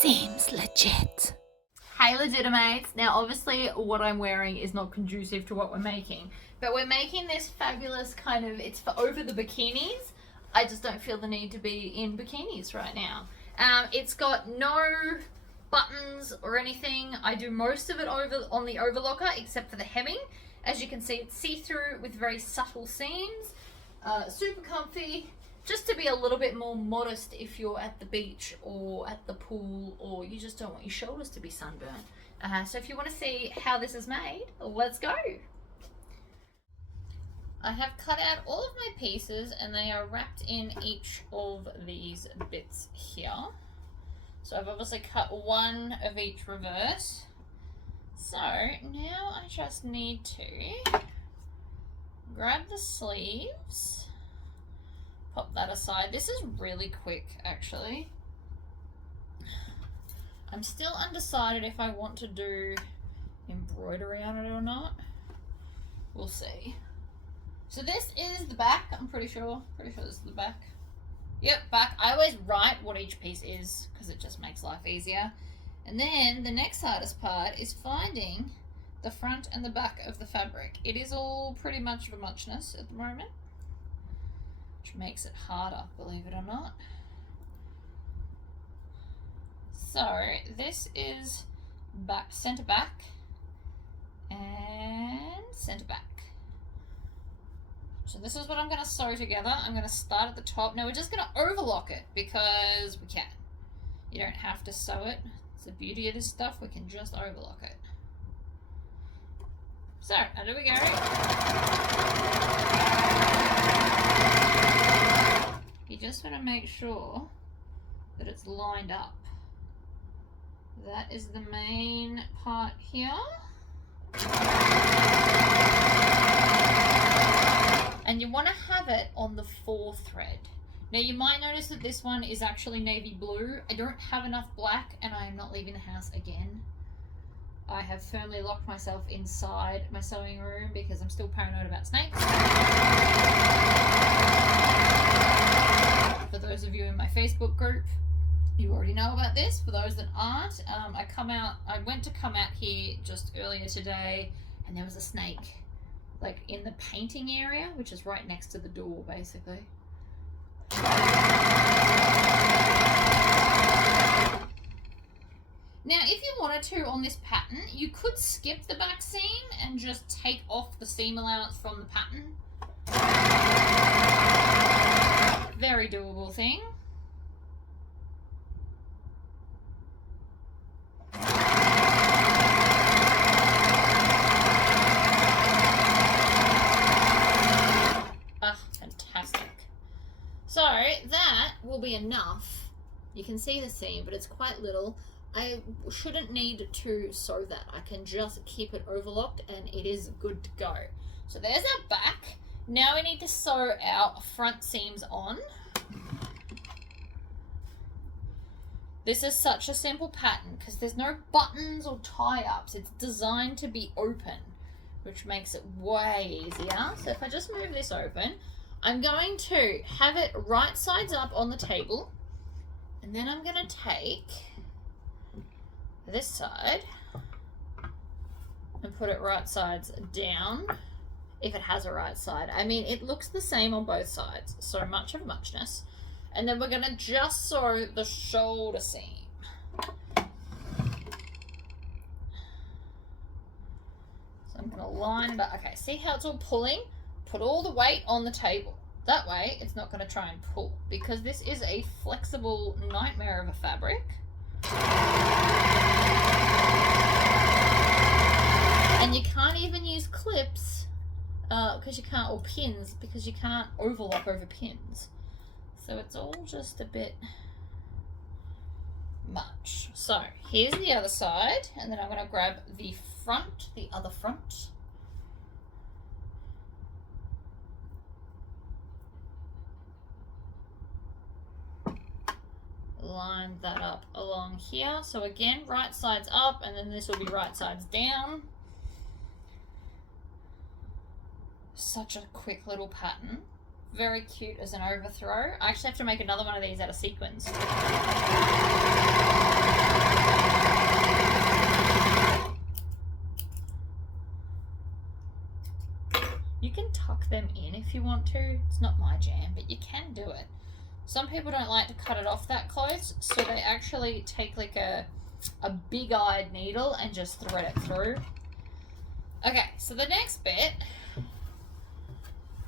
seems legit. Hey Legitimates, now obviously what I'm wearing is not conducive to what we're making, but we're making this fabulous kind of, it's for over the bikinis. I just don't feel the need to be in bikinis right now. It's got no buttons or anything. I do most of it over on the overlocker except for the hemming. As you can see, it's see-through with very subtle seams. Super comfy. Just to be a little bit more modest if you're at the beach or at the pool or you just don't want your shoulders to be sunburned. So if you want to see how this is made, let's go. I have cut out all of my pieces and they are wrapped in each of these bits here. So I've obviously cut one of each reverse. So now I just need to grab the sleeves. Pop that aside. This is really quick, actually. I'm still undecided if I want to do embroidery on it or not. We'll see. So this is the back, I'm pretty sure. Pretty sure this is the back. Yep, back. I always write what each piece is because it just makes life easier. And then the next hardest part is finding the front and the back of the fabric. It is all pretty much of a muchness at the moment, which makes it harder, believe it or not. So this is back, center back, and center back. So this is what I'm going to sew together. I'm going to start at the top. Now we're just going to overlock it because we can. You don't have to sew it. It's the beauty of this stuff. We can just overlock it. So, under we go. You just want to make sure that it's lined up. That is the main part here. And you want to have it on the 4th thread. Now you might notice that this one is actually navy blue. I don't have enough black and I am not leaving the house again. I have firmly locked myself inside my sewing room because I'm still paranoid about snakes. For those of you in my Facebook group, you already know about this. For those that aren't, I went to come out here just earlier today and there was a snake like in the painting area, which is right next to the door basically. Now, if you wanted to on this pattern, you could skip the back seam and just take off the seam allowance from the pattern. Very doable thing. Ah, fantastic. So that will be enough. You can see the seam, but it's quite little. I shouldn't need to sew that. I can just keep it overlocked and it is good to go. So there's our back. Now we need to sew our front seams on. This is such a simple pattern because there's no buttons or tie-ups. It's designed to be open, which makes it way easier. So if I just move this open, I'm going to have it right sides up on the table. And then I'm going to take this side and put it right sides down, if it has a right side. I mean, it looks the same on both sides, so much of a muchness. And then we're going to just sew the shoulder seam. So I'm going to line it up. Okay, see how it's all pulling? Put all the weight on the table. That way it's not going to try and pull, because this is a flexible nightmare of a fabric. And you can't even use clips because you can't, or pins, because you can't overlock over pins. So it's all just a bit much. So here's the other side, and then I'm going to grab the front, the other front. Line that up along here. So again, right sides up, and then this will be right sides down. Such a quick little pattern. Very cute as an overthrow. I actually have to make another one of these out of sequins. tuck them in if you want to. It's not my jam, but you can do it. Some people don't like to cut it off that close, so they actually take like a big-eyed needle and just thread it through. Okay, so the next bit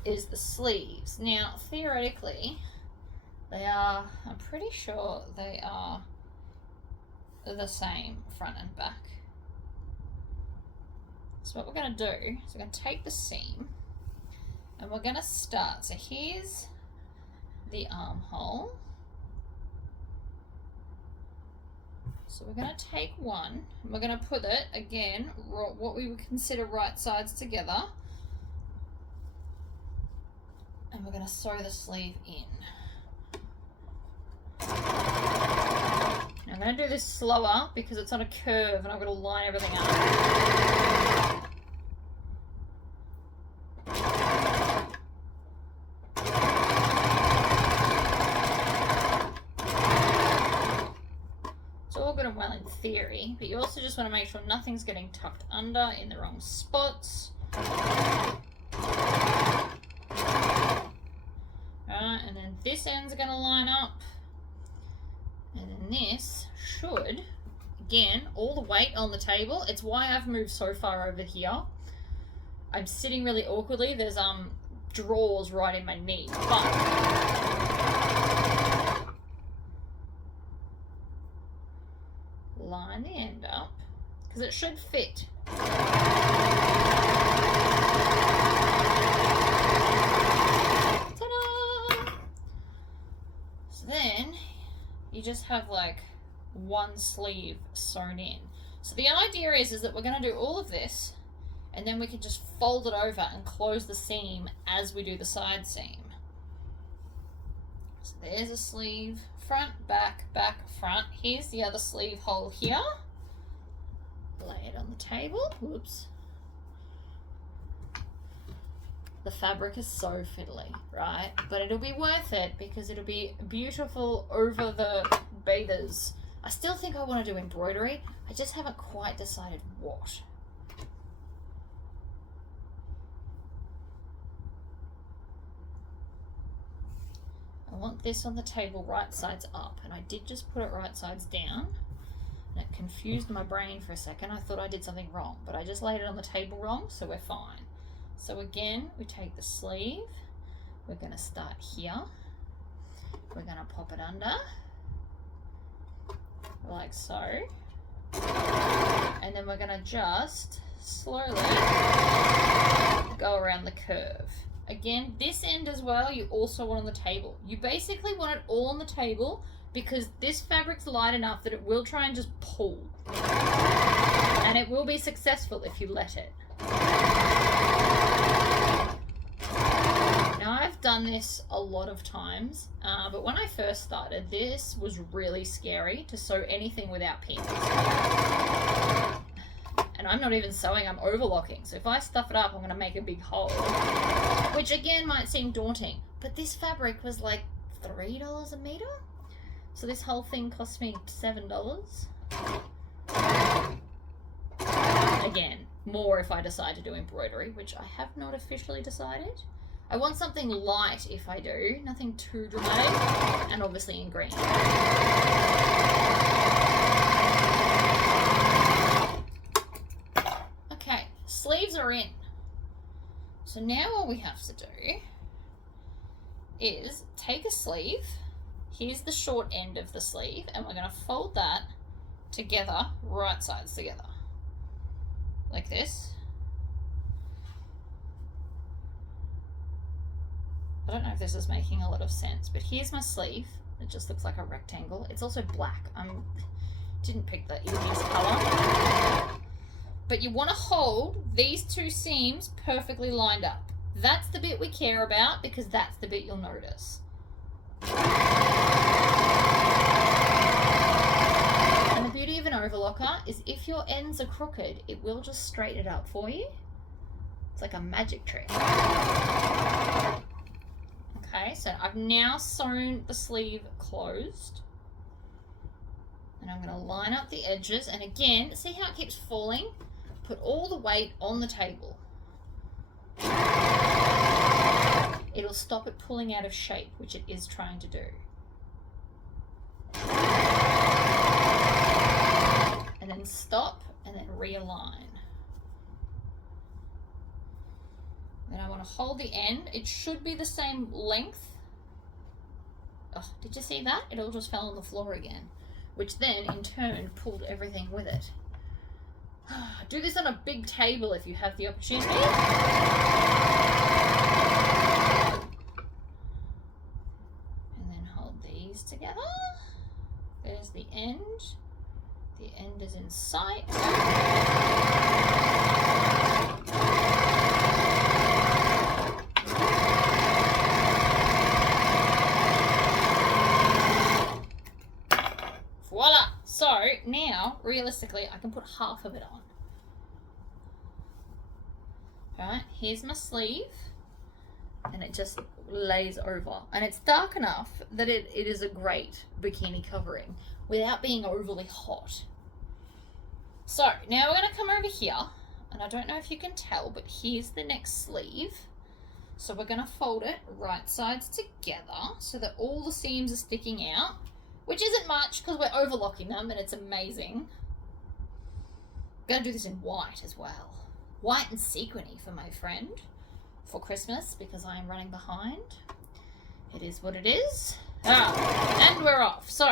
is the sleeves. Now, theoretically, they are, I'm pretty sure they are the same front and back. So what we're going to do is we're going to take the seam and we're going to start. So here's the armhole. So we're going to take one and we're going to put it, again, what we would consider right sides together. And we're going to sew the sleeve in. Now I'm going to do this slower because it's on a curve and I've got to line everything up. It's all good and well in theory, but you also just want to make sure nothing's getting tucked under in the wrong spots. Alright, and then this end's going to line up. And then this should, again, all the weight on the table. It's why I've moved so far over here. I'm sitting really awkwardly. There's drawers right in my knee. But line the end up because it should fit. Ta-da! So then you just have like one sleeve sewn in. So the idea is that we're going to do all of this and then we can just fold it over and close the seam as we do the side seam. So there's a sleeve, front, back, front. Here's the other sleeve hole here. Lay it on the table. Whoops. The fabric is so fiddly, right? But it'll be worth it because it'll be beautiful over the bathers. I still think I want to do embroidery. I just haven't quite decided what. I want this on the table right sides up, and I did just put it right sides down. And it confused my brain for a second. I thought I did something wrong, but I just laid it on the table wrong, so we're fine. So again, we take the sleeve, we're going to start here, we're going to pop it under, like so, and then we're going to just slowly go around the curve. Again, this end as well, you also want on the table. You basically want it all on the table because this fabric's light enough that it will try and just pull. And it will be successful if you let it. Now I've done this a lot of times, but when I first started, this was really scary to sew anything without pins. And I'm not even sewing, I'm overlocking. So if I stuff it up, I'm going to make a big hole. Which again might seem daunting, but this fabric was like $3 a meter. So this whole thing cost me $7. Again, more if I decide to do embroidery, which I have not officially decided. I want something light if I do, nothing too dramatic, and obviously in green. Okay, sleeves are in. So now all we have to do is take a sleeve. Here's the short end of the sleeve, and we're going to fold that together, right sides together. Like this. I don't know if this is making a lot of sense, but here's my sleeve. It just looks like a rectangle. It's also black. Didn't pick the easiest color. But you want to hold these two seams perfectly lined up. That's the bit we care about because that's the bit you'll notice. And the beauty of an overlocker is if your ends are crooked, it will just straighten it up for you. It's like a magic trick. Okay, so I've now sewn the sleeve closed. And I'm going to line up the edges. And again, see how it keeps falling? Put all the weight on the table. it'll stop it pulling out of shape, which it is trying to do. And then stop, and then realign. Then I want to hold the end. It should be the same length. Oh, did you see that? It all just fell on the floor again, which then in turn pulled everything with it. Do this on a big table if you have the opportunity. And then hold these together. There's the end. The end is in sight. Voila! So now, realistically, I can put half of it on. Right, here's my sleeve. And it just lays over. And it's dark enough that it is a great bikini covering without being overly hot. So now we're going to come over here. And I don't know if you can tell, but here's the next sleeve. So we're going to fold it right sides together so that all the seams are sticking out. Which isn't much because we're overlocking them and it's amazing. I'm going to do this in white as well. White and sequiny for my friend for Christmas because I am running behind. It is what it is. And we're off. So,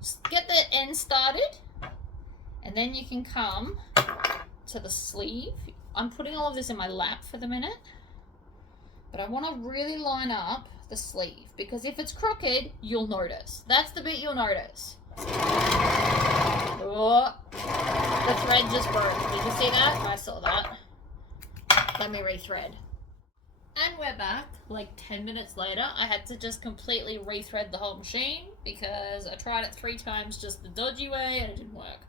just get the end started and then you can come to the sleeve. I'm putting all of this in my lap for the minute, but I want to really line up the sleeve because if it's crooked, you'll notice. That's the bit you'll notice. Oh, the thread just broke. Did you see that? I saw that. Let me rethread. And we're back like 10 minutes later. I had to just completely rethread the whole machine because I tried it 3 times just the dodgy way and it didn't work.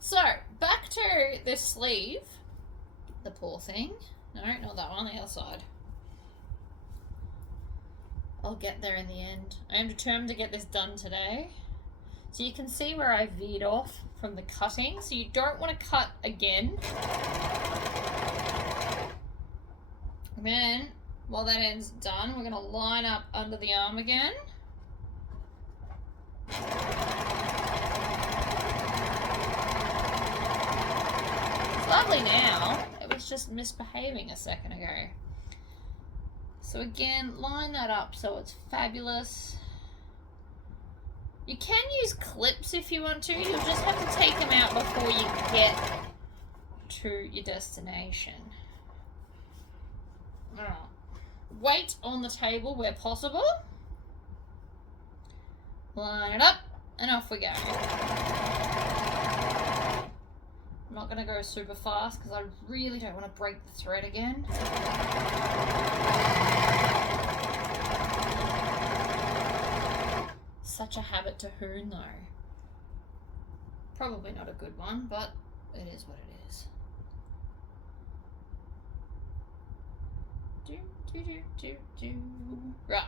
So, back to this sleeve. The poor thing. No, not that one, the other side. I'll get there in the end. I am determined to get this done today. So you can see where I veered off from the cutting. So you don't want to cut again. And then, while that end's done, we're going to line up under the arm again. It's lovely now. It was just misbehaving a second ago. So again, line that up so it's fabulous. You can use clips if you want to. You'll just have to take them out before you get to your destination. Weight on the table where possible. Line it up and off we go. I'm not going to go super fast because I really don't want to break the thread again. Such a habit to hoon though. Probably not a good one, but it is what it is. Right.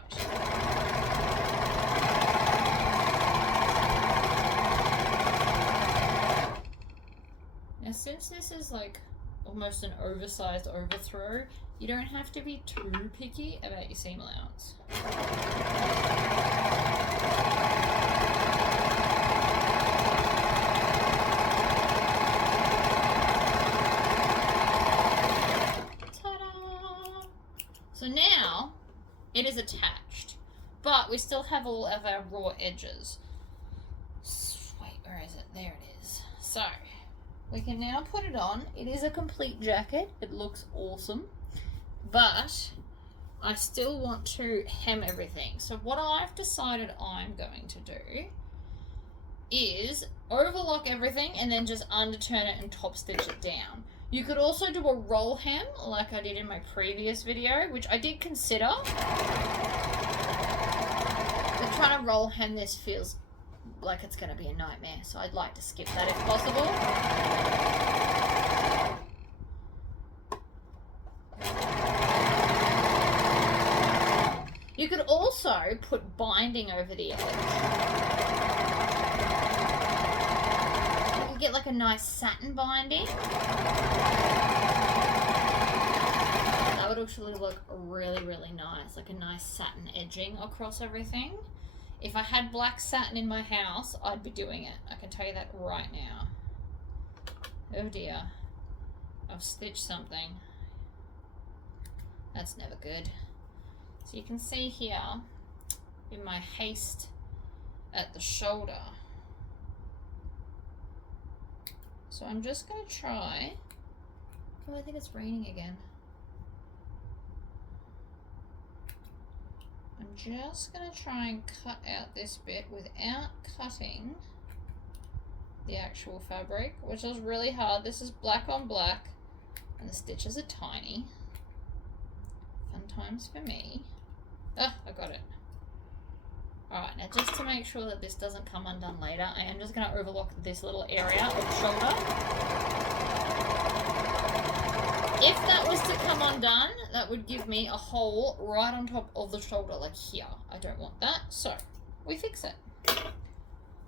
Now since this is like almost an oversized overthrow, you don't have to be too picky about your seam allowance. Ta-da! So now it is attached, but we still have all of our raw edges. Wait, where is it? There it is. So we can now put it on. It is a complete jacket. It looks awesome. But I still want to hem everything. So what I've decided I'm going to do is overlock everything and then just underturn it and top stitch it down. You could also do a roll hem like I did in my previous video, which I did consider. But trying to roll hem this feels like it's going to be a nightmare, so I'd like to skip that if possible. You could also put binding over the edge. You could get like a nice satin binding. That would actually look really, really nice, like a nice satin edging across everything. If I had black satin in my house, I'd be doing it. I can tell you that right now. Oh dear. I've stitched something. That's never good. So you can see here, in my haste at the shoulder. So I'm just going to try. Oh, I think it's raining again. I'm just going to try and cut out this bit without cutting the actual fabric, which is really hard. This is black on black, and the stitches are tiny. Fun times for me. Ah, I got it. Alright, now just to make sure that this doesn't come undone later, I am just going to overlock this little area of the shoulder. If that was to come undone, that would give me a hole right on top of the shoulder, like here. I don't want that, so we fix it.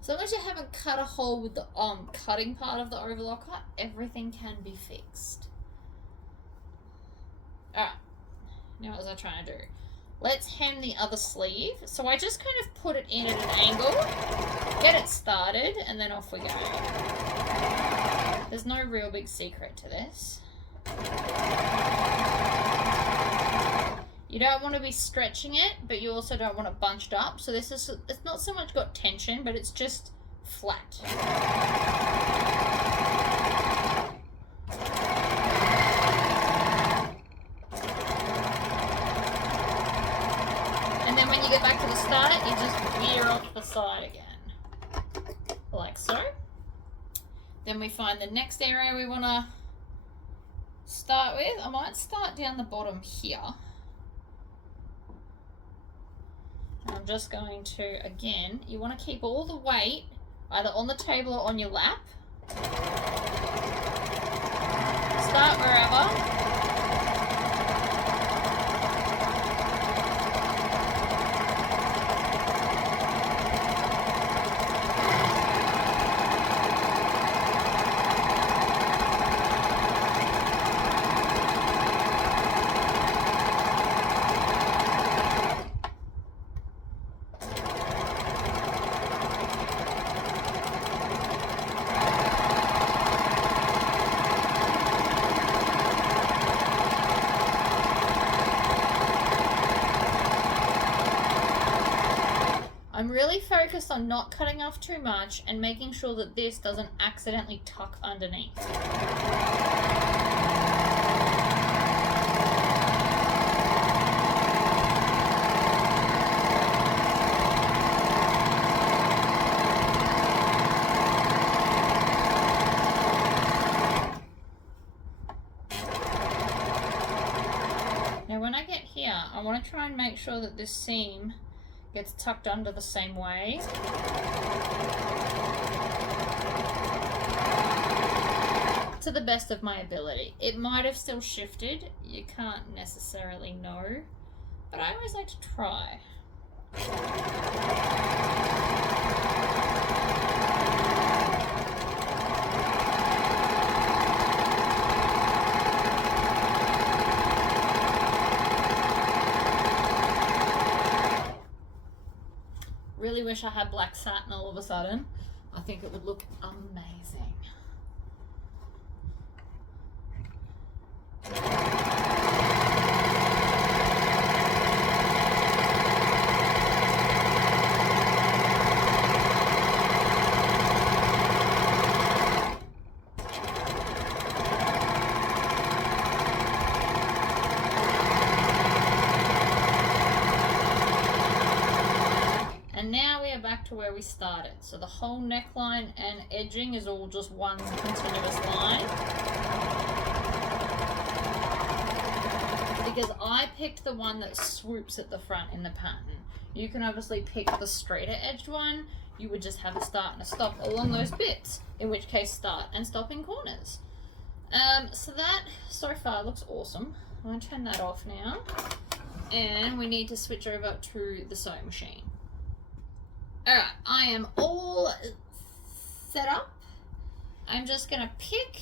As long as you haven't cut a hole with the cutting part of the overlocker, everything can be fixed. Alright, now what was I trying to do? Let's hem the other sleeve. So I just kind of put it in at an angle, get it started, and then off we go. There's no real big secret to this. You don't want to be stretching it, but you also don't want it bunched up. So this is, it's not so much got tension, but it's just flat. And then when you get back to the start, you just veer off the side again. Like so. Then we find the next area we want to start with. I might start down the bottom here. I'm just going to, again, you want to keep all the weight either on the table or on your lap. Start wherever. I'm really focused on not cutting off too much and making sure that this doesn't accidentally tuck underneath. Now when I get here, I want to try and make sure that this seam gets tucked under the same way. To the best of my ability. It might have still shifted, you can't necessarily know, but I always like to try. Really wish I had black satin all of a sudden. I think it would look amazing. And now we are back to where we started. So the whole neckline and edging is all just one continuous line. Because I picked the one that swoops at the front in the pattern. You can obviously pick the straighter edged one. You would just have a start and a stop along those bits. In which case start and stop in corners. So that so far looks awesome. I'm going to turn that off now. And we need to switch over to the sewing machine. Alright, I am all set up. I'm just going to pick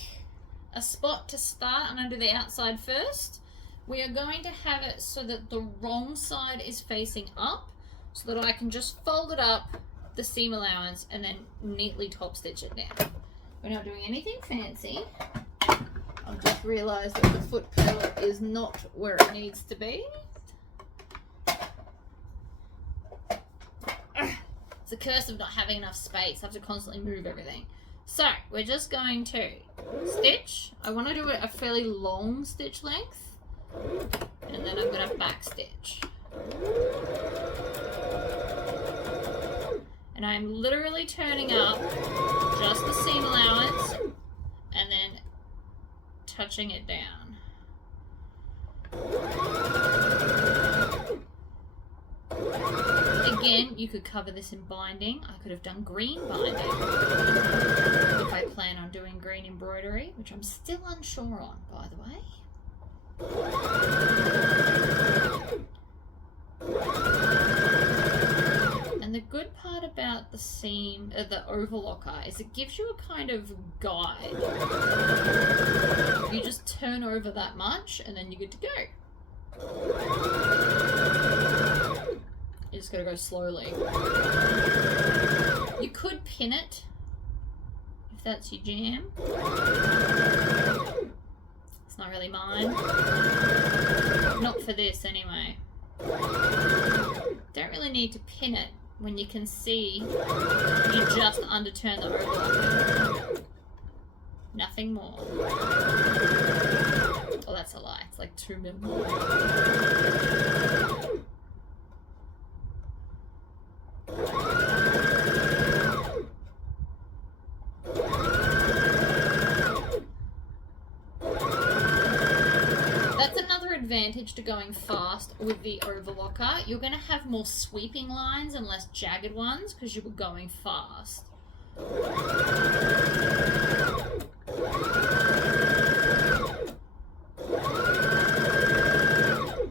a spot to start. I'm going to do the outside first, we are going to have it so that the wrong side is facing up, so that I can just fold it up, the seam allowance, and then neatly top stitch it down. We're not doing anything fancy. I've just realised that the foot pedal is not where it needs to be. It's the curse of not having enough space. I have to constantly move everything. So we're just going to stitch. I want to do a fairly long stitch length, and then I'm going to back stitch. And I'm literally turning up just the seam allowance and then touching it down. Again, you could cover this in binding. I could have done green binding if I plan on doing green embroidery, which I'm still unsure on, by the way. And the good part about the seam, the overlocker, is it gives you a kind of guide. You just turn over that much and then you're good to go. You just gotta go slowly. You could pin it if that's your jam. It's not really mine. Not for this anyway. Don't really need to pin it when you can see you just underturn the overlocker. Nothing more. Oh, that's a lie. It's like 2 mil more. That's another advantage to going fast with the overlocker. You're going to have more sweeping lines and less jagged ones because you were going fast.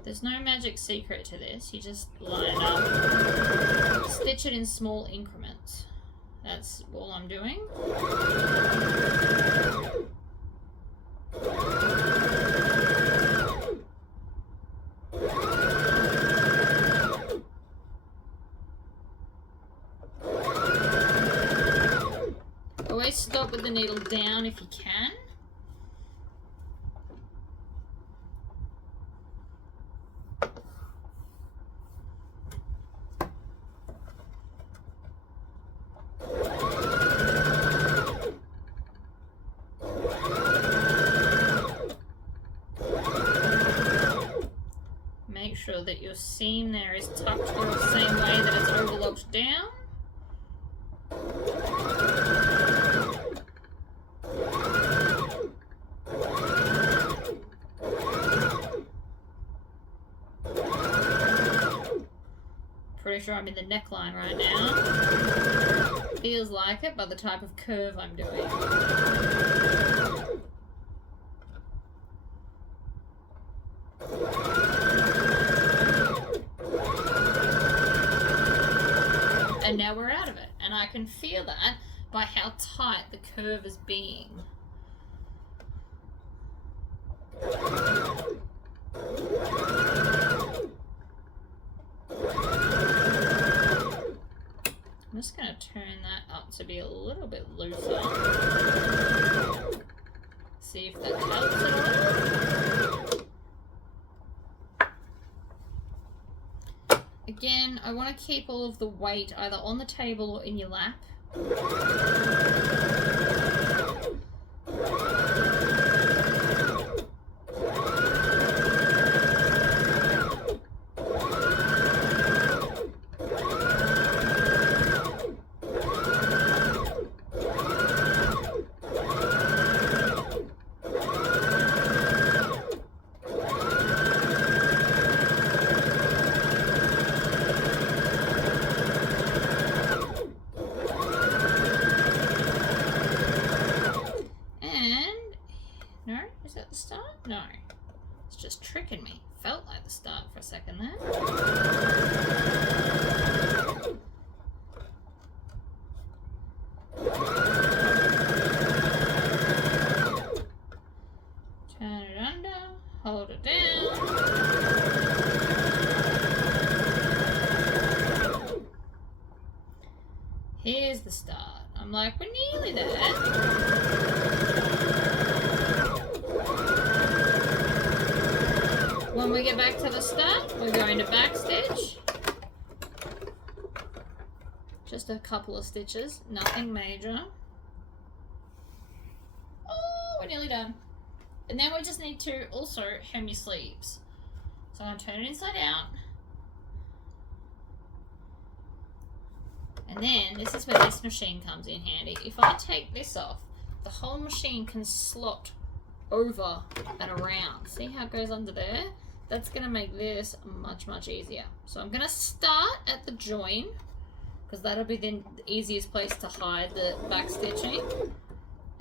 There's no magic secret to this. You just line it up, stitch it in small increments. That's all I'm doing. Always stop with the needle down if you can. Make sure that your seam there is tucked through the same way that it's overlocked down. Pretty sure I'm in the neckline right now. Feels like it by the type of curve I'm doing. And now we're out of it. And I can feel that by how tight the curve is being. I'm just going to turn that up to be a little bit looser. See if that helps at all. Again, I want to keep all of the weight either on the table or in your lap. No, it's just tricking me. Felt like the start for a second there. Turn it under, hold it down. I'm like, we're nearly there. When we get back to the start, we're going to backstitch. Just a couple of stitches, nothing major. Oh, we're nearly done. And then we just need to also hem your sleeves. So I'm going to turn it inside out. And then this is where this machine comes in handy. If I take this off, the whole machine can slot over and around. See how it goes under there? That's going to make this much, much easier. So I'm going to start at the join, because that'll be the easiest place to hide the back stitching.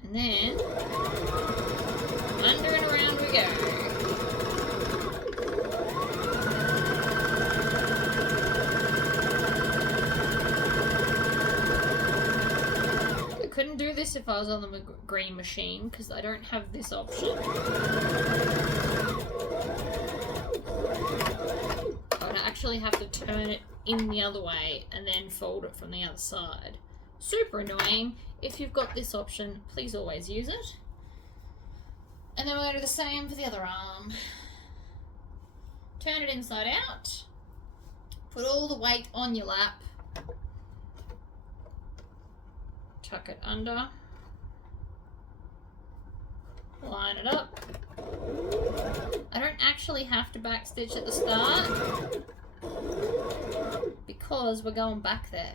And then under and around we go. Couldn't do this if I was on the green machine because I don't have this option. I would actually have to turn it in the other way and then fold it from the other side. Super annoying. If you've got this option, please always use it. And then we're going to do the same for the other arm. Turn it inside out. Put all the weight on your lap. Tuck it under, line it up. I don't actually have to backstitch at the start because we're going back there.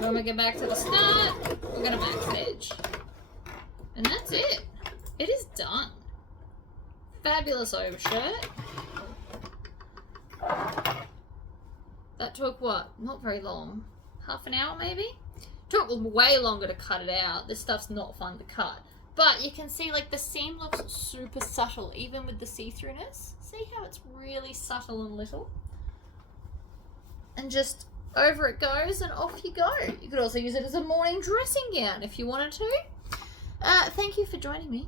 When we get back to the start, we're going to backstitch. And that's it. It is done. Fabulous overshirt. That took what? Not very long. Half an hour maybe? Took way longer to cut it out. This stuff's not fun to cut. But you can see like the seam looks super subtle even with the see-throughness. See how it's really subtle and little? And just over it goes and off you go. You could also use it as a morning dressing gown if you wanted to. Thank you for joining me.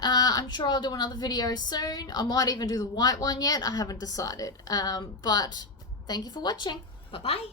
I'm sure I'll do another video soon. I might even do the white one yet. I haven't decided. But thank you for watching. Bye-bye.